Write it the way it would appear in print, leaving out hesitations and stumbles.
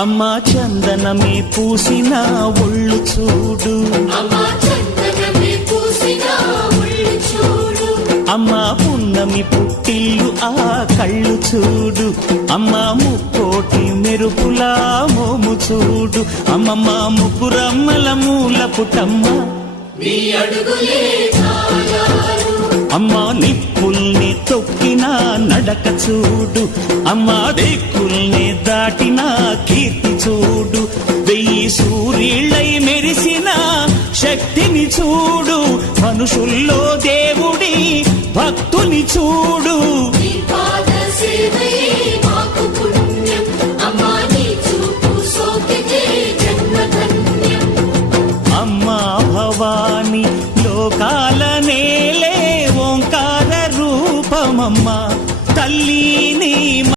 అమ్మా చందనమే పూసిన ఒళ్ళు చూడు, అమ్మా పున్నమి పుట్టిల్లు ఆ కళ్ళు చూడు, అమ్మా ముక్కోటి మెరుపులా మోము చూడు, అమ్మమ్మ ముగ్గురమ్మల మూల పుటమ్మ అమ్మా నిప్పుల్ని తొక్కిన నడక చూడు, అమ్మా దిక్కుల్ని దాటిన కీర్తి చూడు, 1000 సూర్యుళ్ళై మెరిసిన శక్తిని చూడు, మనుషుల్లో దేవుడి భక్తుని చూడు.